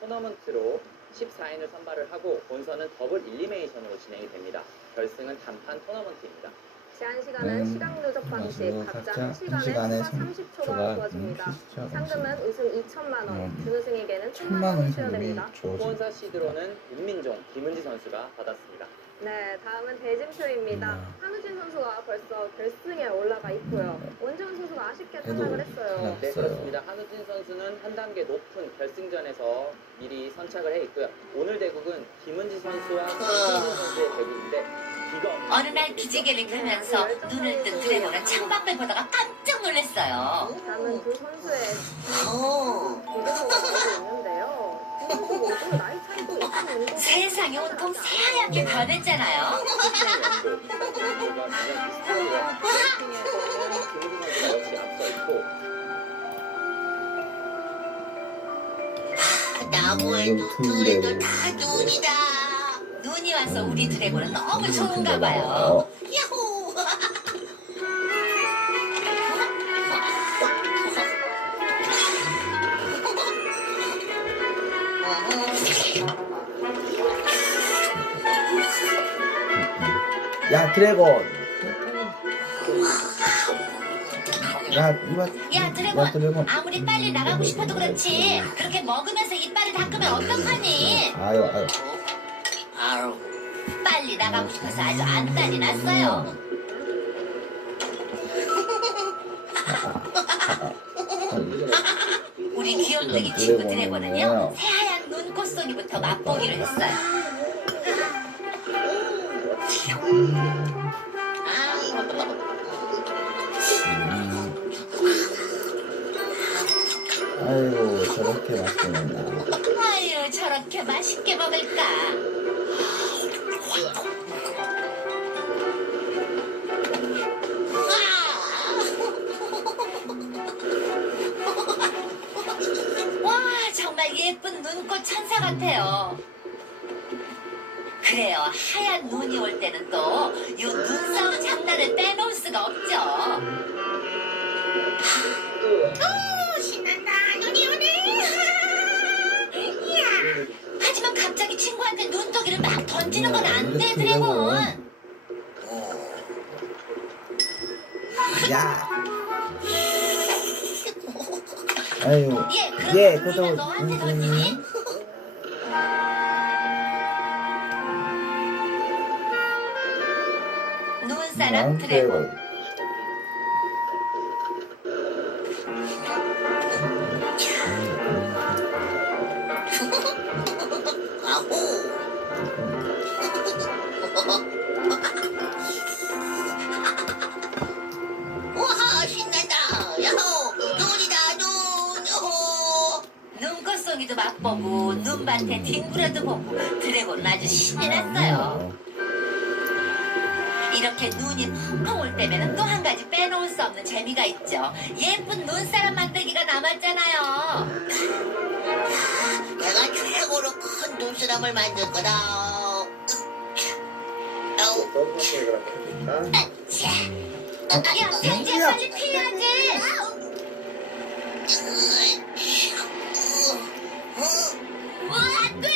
토너먼트로 14인을 선발을 하고 본선은 더블 일리미네이션으로 진행이 됩니다. 결승은 단판 토너먼트입니다. 제한 시간은 시각 누적 방식, 각자 1시간에 추가 30초가 주어집니다. 상금은 우승 2천만 원, 준우승에게는 1천만 원이 수여됩니다. 후원사 시드로는 윤민종, 김은지 선수가 받았습니다. 네, 다음은 대진표입니다. 한우진 선수가 벌써 결승에 올라가 있고요. 원지훈 선수가 아쉽게 탈락을 했어요. 네, 그렇습니다. 한우진 선수는 한 단계 높은 결승전에서 미리 선착을 해 있고요. 오늘 대국은 김은지 선수와 김승진 선수의 대국인데 어느 날 기지개를 펴면서 눈을 뜬 드래곤은 창밖을 보다가 깜짝 놀랐어요. 다음은 두 선수의 비교가 있는데요. 두 선수 모두 나이 차이도 있는 세상이 온통 새하얗게 변했잖아요. 나무에도 들에도 다 눈이다. 눈이 와서 우리 드래곤은 너무 좋은가 봐요. 야호! 야 드래곤. 야 이봐. 야 드래곤, 아무리 빨리 나가고 싶어도 그렇지 그렇게 먹으면서 이빨을 닦으면 어떡하니? 아유. 아유, 빨리 나가고 싶어서 아주 안달이 났어요. 우리 귀염둥이 친구 드래곤은요 새하얀 눈꽃송이부터 맛보기로 했어요. 아이고 저렇게 맛있게 먹나. 아유 저렇게 맛있게 먹을까. 와 정말 예쁜 눈꽃 천사 같아요. 그래요, 하얀 눈이 올 때는 또 이 눈싸움 장난을 빼놓을 수가 없죠. 신난다, 눈이 오네. 이야. 하지만 갑자기 친구한테 눈독이를 막 던지는 건 안 돼, 드래곤. 야. 아유. 얘 그래도 너한테 던지니? 눈사람 드래곤. 우와 신난다. 야호 눈이다 눈. 야호. 눈꽃송이도 맛보고 눈밭에 뒹굴어도 보고 드래곤은 아주 신이 났어요. 이렇게 눈이 펑펑 올 때면 또 한 가지 빼놓을 수 없는 재미가 있죠. 예쁜 눈사람 만들기가 남았잖아요. 내가 최고로 큰 눈사람을 만들 거다. 야, 생지야 빨리 피해야지. 안 돼.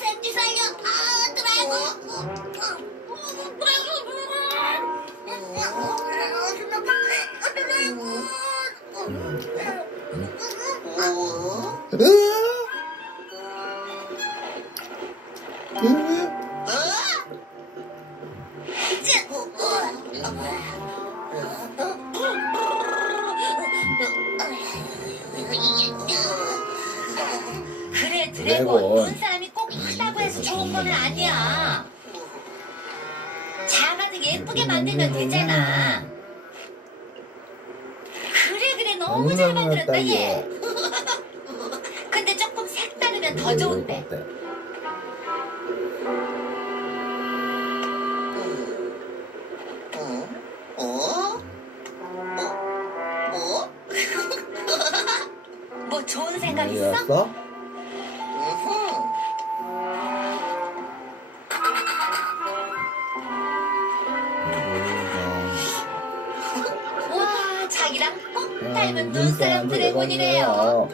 생쥐 살려. 그래 드래곤, 눈사람이 꼭 크다고 해서 좋은 건 아니야. 작아도 예쁘게 만들면 되잖아. 그래 너무 잘 만들었다 얘. 근데 조금 색다르면 더 좋은데. 뭐 좋은 생각 있어? 와, 자기랑 꼭 닮은 눈사람 드래곤이래요.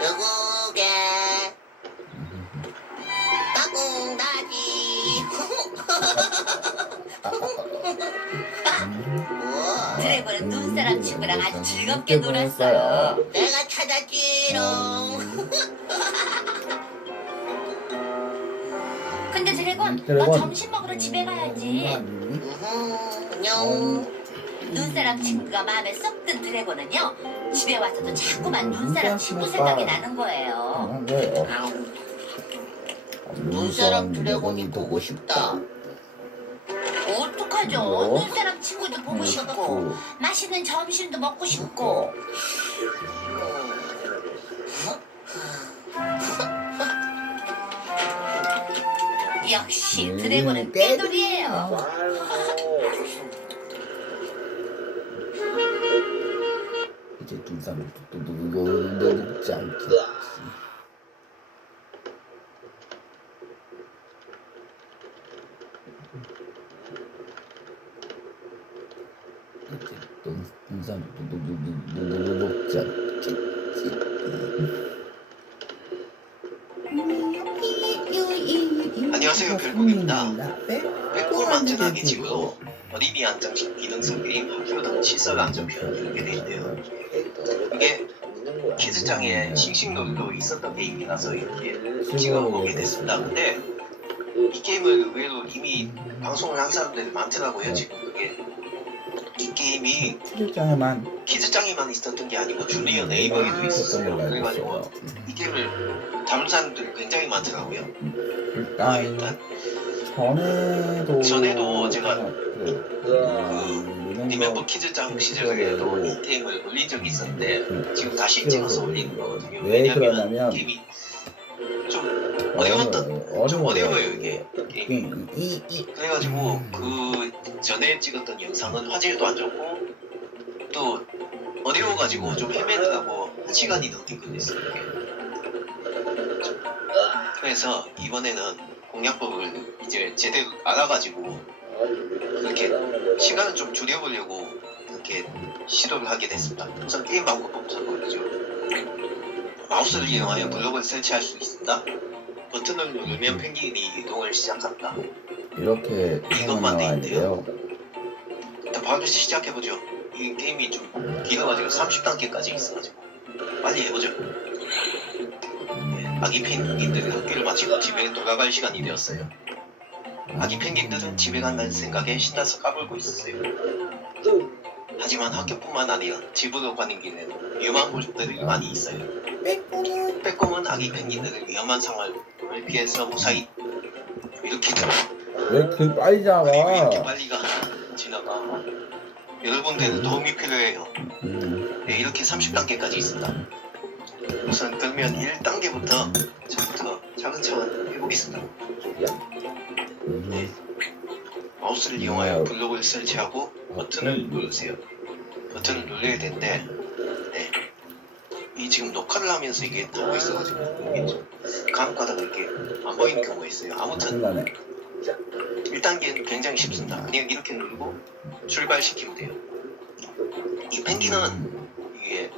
누구게? 까꿍나지. 드래곤은 눈사람 친구랑 아주 즐겁게 놀았어요. 내가 찾았지롱. 근데 드래곤, 너 점심 먹으러 집에 가야지. 안녕. 눈사람 친구가 마음에 쏙 든 드래곤은요, 집에 와서도 자꾸만 눈사람 친구 생각이 나는 거예요. 눈사람 드래곤이 보고 싶다. 어떡하죠? 눈사람 친구도 보고 싶고 맛있는 점심도 먹고 싶고. 역시 드래곤은 꾀돌이에요. 이제 등산 녹지 않겠지. 등산 녹지 않겠지. 안녕하세요, 별국입니다. 백골 안전하게 지구로 어린이 안정식 기능성 게임 학교당 시설 안전편이 이렇게 돼 있네요. 이게 키즈장에 싱싱놀이도 있었던 게임이라서 이렇게 찍어보게 됐습니다. 근데 이 게임을 의외로 이미 방송을 한 사람들이 많더라고요. 지금 그게 이 게임이 키즈장에만 있었던 게 아니고 주니어 네이버에도 있었어요. 그래가지고 이 게임을 다룬 사람들이 굉장히 많더라고요. 일단 전에도 제가 리멤버 키즈장 시절에도 이 게임을 올린 적이 있었는데 지금 다시 찍어서 올리는 거거든요. 왜냐면 게임이 좀 어려워요 이게 게임이. 그래가지고 그 전에 찍었던 영상은 화질도 안 좋고 또 어려워가지고 좀 헤매느라고 1시간이 넘게 걸렸어요 이게. 그래서 이번에는 공략법을 이제 제대로 알아가지고 이렇게 시간을 좀 줄여보려고 이렇게 시도를 하게 됐습니다. 우선 게임 방법부터 보여주죠. 마우스를 이용하여 블록을 설치할 수 있습니다. 버튼을 누르면 펭귄이 이동을 시작한다. 이렇게 이것만 돼 있는데요. 일단 바로 시작해보죠. 이 게임이 좀 길어가지고 30단계까지 있어가지고 빨리 해보죠. 아기 펭귄들이 학교를 마치고 집에 돌아갈 시간이 되었어요. 아기 펭귄들은 집에 간다는 생각에 신나서 까불고 있었어요. 하지만 학교뿐만 아니라 집으로 가는 길에는 위험한 곳들이 많이 있어요. 빼꼼은 아기 펭귄들을 위험한 상황을 피해서 무사히 이렇게 왜 이렇게 빨리 잡아? 왜 이렇게 빨리 지나가? 여러분들은 도움이 필요해요. 네, 이렇게 30단계까지 있습니다. 우선 그러면 1단계부터 저부터 차근차근 해보겠습니다. 네. 마우스를 이용하여 블록을 설치하고 버튼을 누르세요. 버튼을 눌러야 되는데 네. 이 지금 녹화를 하면서 이게 하고 있어가지고 이게 간혹가다가 이렇게 안 보이는 경우가 있어요. 아무튼 1단계는 굉장히 쉽습니다. 그냥 이렇게 누르고 출발시키면 돼요. 이 펭귄은 이게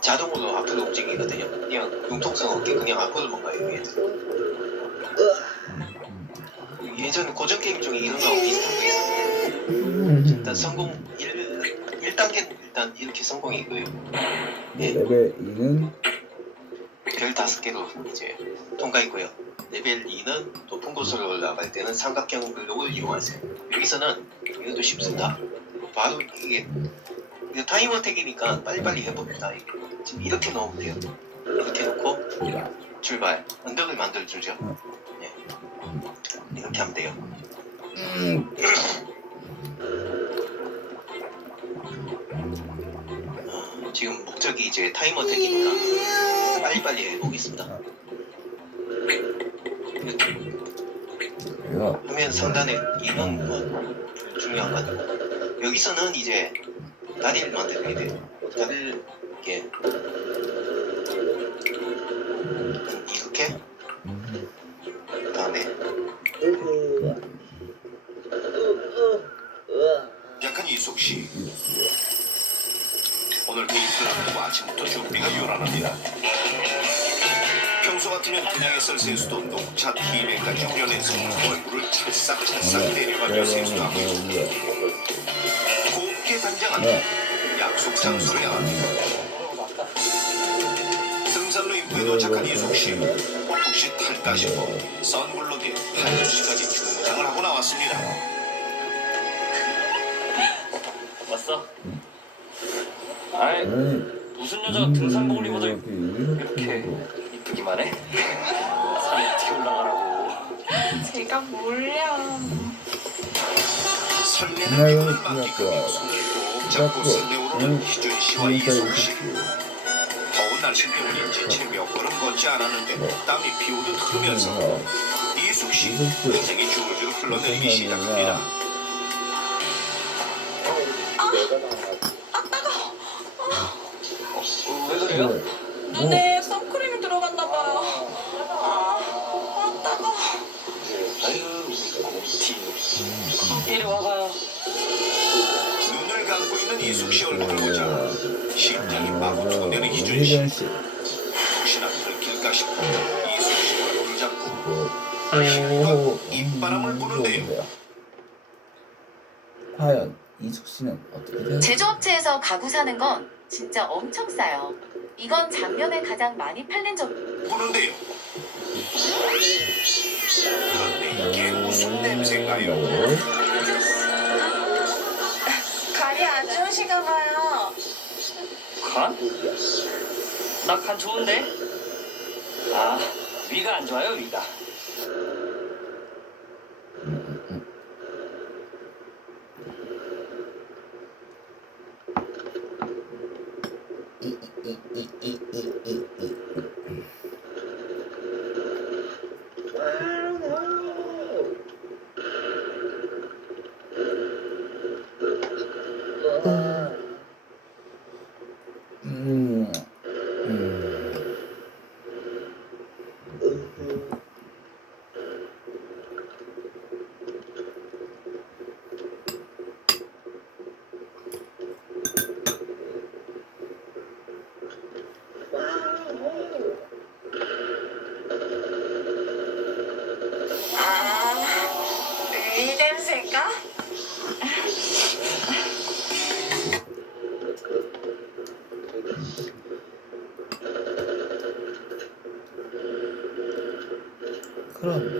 자동으로 앞으로 움직이거든요. 그냥 융통성 없게 그냥 앞으로만 가요. 예전 고전 게임 중에 이런 거하고 비슷한 거 있었는데 일단 성공 1단계는 일단 이렇게 성공이고요. 네. 레벨 2는 별 5개로 이제 통과했고요. 레벨 2는 높은 곳으로 올라갈 때는 삼각형 블록을 이용하세요. 여기서는 이것도 쉽습니다. 바로 이게 타이머 택이니까 빨리빨리 해봅니다. 지금 이렇게 넣으면 돼요. 이렇게 놓고 출발. 언덕을 만들어주죠. 네. 이렇게 하면 돼요. 지금 목적이 이제 타이머 택이니까 빨리빨리 해보겠습니다. 이렇게 하면 상단에 이건 뭐 중요한 거 아니고 여기서는 이제 다리를 만들어야 돼요. 다리를 이렇게 그다음에 약한 이숙씨 오늘 데이트를 두고 아침부터 준비가 요란합니다. 평소 같으면 그냥의 썰 세수도 녹차 티백까지 우려내서 얼굴을 찰싹찰싹 내려가며 세수하고 곱게 단장한 약속 장소를 향합니다. 등산로 입구에 도착한 이숙씨 혹시 탈까 싶어 선글록에 한수씨까지 중장을 하고 나왔습니다. 왔어? 아이 무슨 여자가 등산복을 입어도 이렇게 이쁘기만 해? 산에 어떻게 올라가라고. 제가 몰려. 설레는 기분을 만끽하며 손을 꼭 잡고 산에 오르는 희준씨와 이숙씨. 더운 날씨 때문인지 채 몇 걸음 걷지 않았는데 땀이 피오듯 흐르면서 이숙씨 회색이 줄줄 흘러내리기 시작합니다. 왜 그래요? 눈에 선크림이 들어갔나 봐요. 따가워. 아유, 이리 와봐요. 눈을 감고 있는 이숙 씨 얼굴을 보자 심장이 막 두근대는 희준 씨. 혹시나 들킬까 싶어 이숙 씨 얼굴을 잡고 힘껏 입바람을 부는데요. 과연 이숙 씨는 어떻게 돼요? 제조업체에서 가구 사는 건 진짜 엄청 싸요. 이건 작년에 가장 많이 팔린 적. 부는데요. 그런데 이게 무슨 냄새인가요? 간이 안 좋으신가 봐요. 간? 나 간 좋은데? 아, 위가 안 좋아요, 위가. 이 냄새인가? 그럼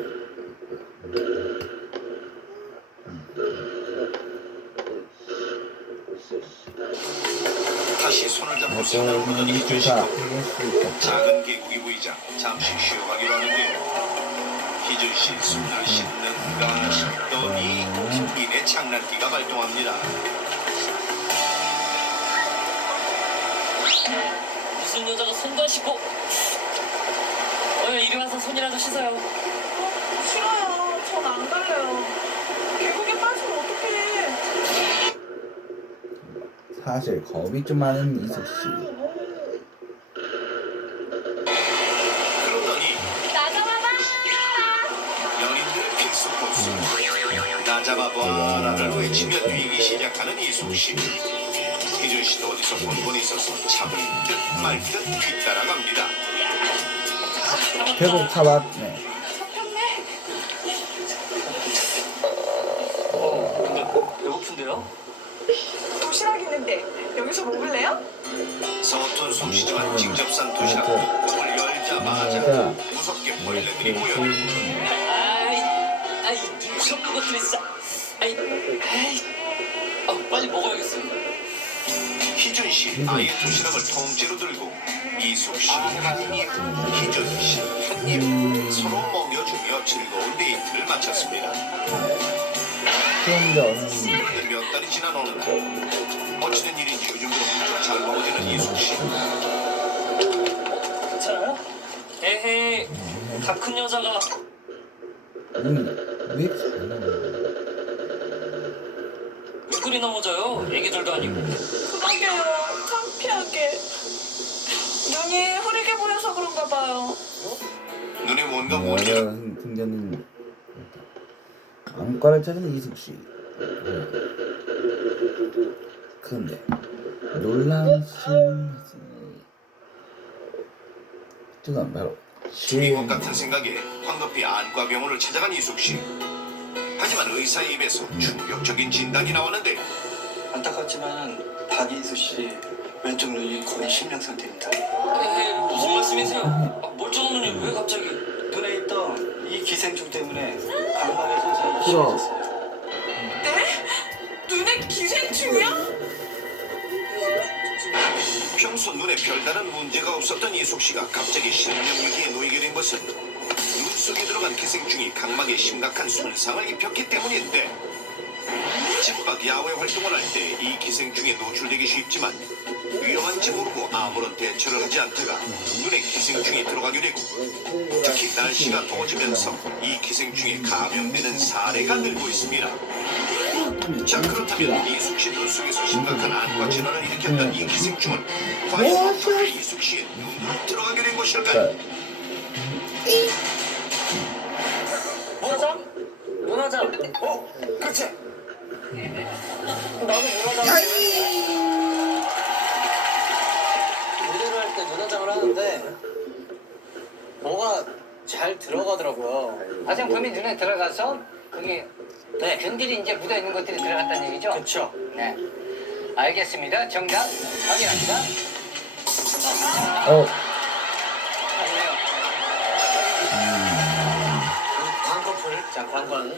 다시 손을 잡고 손을 보는 희준 씨. 작은 계곡이 보이자 잠시 쉬어가기로 하는데요. 희준 씨 숨을 씻는가 싶더니 이내 장난기가 발동합니다. 무슨 여자가 손도 안 씻고. 이리 와서 손이라도 씻어요. 싫어요. 전 안 갈래요. 계곡에 빠지면 어떡해. 사실 겁이 좀 많은 이숙 씨. 그러더니 나 잡아봐. 연인들의 필수 코스 나 잡아봐라를 외치며 뛰기 시작하는 이숙 씨. 희준 씨도 어디서 본 건 있어서 잡을 듯 말 듯 뒤따라갑니다. 계곡 잡았네. 배고픈데요? 도시락 있는데 여기서 먹을래요? 서툰 솜씨지만 직접 산 도시락 을 열자마자 무섭게 벌레들이 모여들고 아이, 무섭는 것들이 진짜. 빨리 먹어야겠어요. 희준 씨 아예 도시락을 통째로 들고 이숙 씨 한입, 희준 씨 한입 서로 먹여주며 즐거운 데이트를 마쳤습니다. 그런데 어느 그런데 몇 달이 지난 어느 날 어찌된 일인지 요즘 들어 잘 먹어지는 이숙 씨. 괜찮아요? 에헤이, 다 큰 여자가. 왜 이렇게 잘 나오는 왜 그리 넘어져요? 애기들도 아니고. 그러게요. 창피하게. 눈이 흐리게 보여서 그런가 봐요. 눈에 뭔가 거야? 몰리는 생겼는 안과를 찾은 이숙 씨. 그런데 놀라운 그건 바로 죽인 것 같은 생각에 황급히 안과병원을 찾아간 이숙 씨. 하지만 의사의 입에서 충격적인 진단이 나왔는데 안타깝지만 박인수 씨 왼쪽 눈이 거의 실명 상태입니다. 에헤이, 무슨 말씀이세요? 멀쩡한 눈이 왜 갑자기? 눈에 있던 이 기생충 때문에 각막의 손상이 싫어. 심해졌습니다. 네? 눈에 기생충이야? 평소 눈에 별다른 문제가 없었던 이숙 씨가 갑자기 실명위기에 놓이게 된 것은 눈 속에 들어간 기생충이 각막에 심각한 손상을 입혔기 때문인데 집밖 야외 활동을 할 때 이 기생충에 노출되기 쉽지만 위험한지 모르고 아무런 대처를 하지 않다가 눈에 기생충이 들어가게 되고 특히 날씨가 더워지면서 이 기생충에 감염되는 사례가 늘고 있습니다. 자, 그렇다면 이숙 씨 눈 속에서 심각한 안과 질환을 일으켰던 이 기생충은 과연 어떻게 이숙 씨의 눈으로 들어가게 된 것일까요? 문화장? 문화장. 그렇지. 나도 문화장. 무대를 할 때 문화장을 하는데 뭐가 잘 들어가더라고요. 화장품이 눈에 들어가서 그게 균들이 이제 묻어 있는 것들이 들어갔다는 얘기죠? 그렇죠. 네. 알겠습니다. 정답 확인합니다. 광커플. 자, 광광.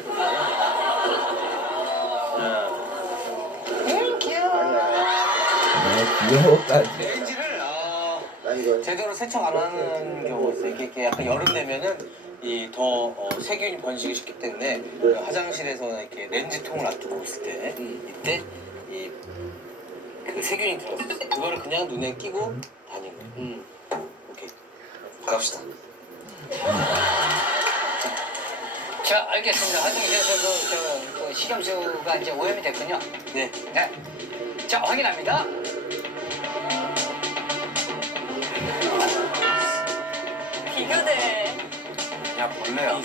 귀여워까지. 레인지를 제대로 세척 안 하는 경우가 있어요. 이게 약간 여름 되면은 이 더 세균이 번식이 쉽기 때문에 그 화장실에서 이렇게 렌즈통을 놔두고 있을 때 이때 이 그 세균이 들어있어요. 그거를 그냥 눈에 끼고 다니는 거예요. 오케이. 갑시다. 자, 알겠습니다. 화장실에서도 그 식염수가 이제 오염이 됐군요. 네. 네. 자, 확인합니다. 비교돼. 야, 벌레야.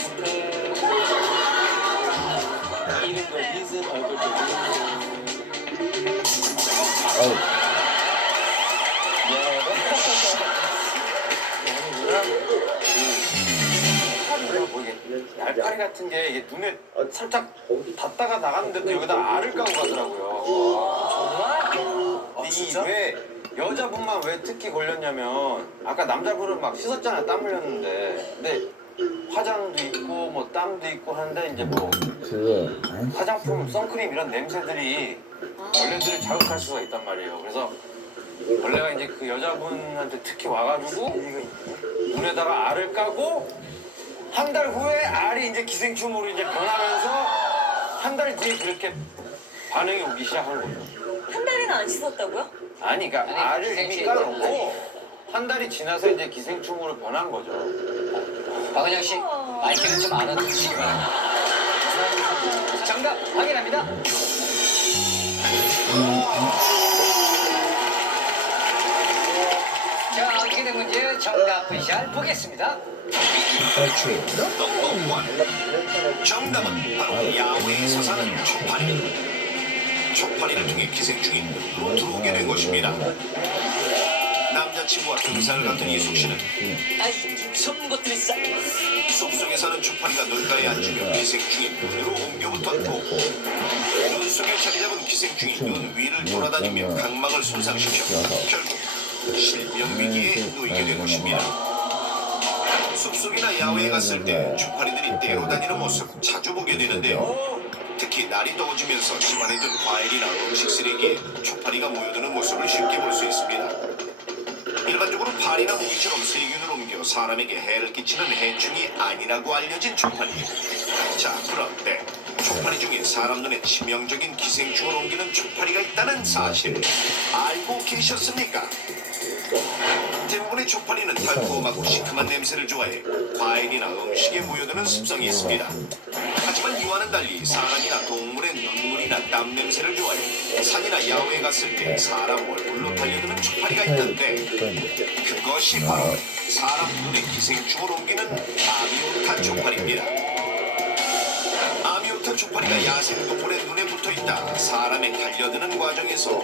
이름도 비슷 얼굴도 날파리 같은 게 이게 눈에 살짝 닿다가 나갔는데도 여기다 알을 까고 가더라고요. 정말? 근데 왜 여자분만 왜 특히 걸렸냐면 아까 남자분은 막 씻었잖아요. 땀 흘렸는데 근데 화장도 있고 뭐 땀도 있고 하는데 이제 뭐 화장품, 선크림 이런 냄새들이 벌레들을 자극할 수가 있단 말이에요. 그래서 벌레가 이제 그 여자분한테 특히 와가지고 눈에다가 알을 까고 한 달 후에 알이 이제 기생충으로 이제 변하면서 한 달 뒤에 그렇게 반응이 오기 시작한 거죠. 한 달이나 안 씻었다고요? 아니, 그러니까 알을 이미 까놓고 한 달이 지나서 이제 기생충으로 변한 거죠. 박은영 씨, 마이크는 좀 알아두시기 바랍니다. 정답 확인합니다. 자, 어떻게 된 문제 정답 VCR 보겠습니다. 정답은 바로 야외에서 사는 초파리. 초파리를 통해 기생충이 눈으로 들어오게 된 것입니다. 남자친구와 등산을 갔던 이숙 씨는 무서운 것들이 싸. 숲속에 사는 초파리가 눈가에 앉으며 기생충이 눈으로 옮겨붙었고 눈 속에 자리 잡은 기생충이 눈 위를 돌아다니며 각막을 손상시켜 결국 실명 위기에 놓이게 된 것입니다. 숲속이나 야외에 갔을 때 초파리들이 떼어 다니는 모습 자주 보게 되는데요. 특히 날이 더워지면서 집안에 든 과일이나 음식 쓰레기에 초파리가 모여드는 모습을 쉽게 볼 수 있습니다. 일반적으로 파리나 모기처럼 세균을 옮겨 사람에게 해를 끼치는 해충이 아니라고 알려진 초파리. 자, 그런데 초파리 중에 사람 눈에 치명적인 기생충을 옮기는 초파리가 있다는 사실 알고 계셨습니까? 대부분의 초파리는 달콤하고 시큼한 냄새를 좋아해 과일이나 음식에 모여드는 습성이 있습니다. 하지만 이와는 달리 사람이나 동물의 눈물이나 땀 냄새를 좋아해 산이나 야외에 갔을 때 사람 얼굴로 달려드는 초파리가 있는데 그것이 바로 사람 눈에 기생충을 옮기는 아미오타 초파리입니다. 아미오타 초파리가 야생 동물의 눈에 붙어있다 사람에 달려드는 과정에서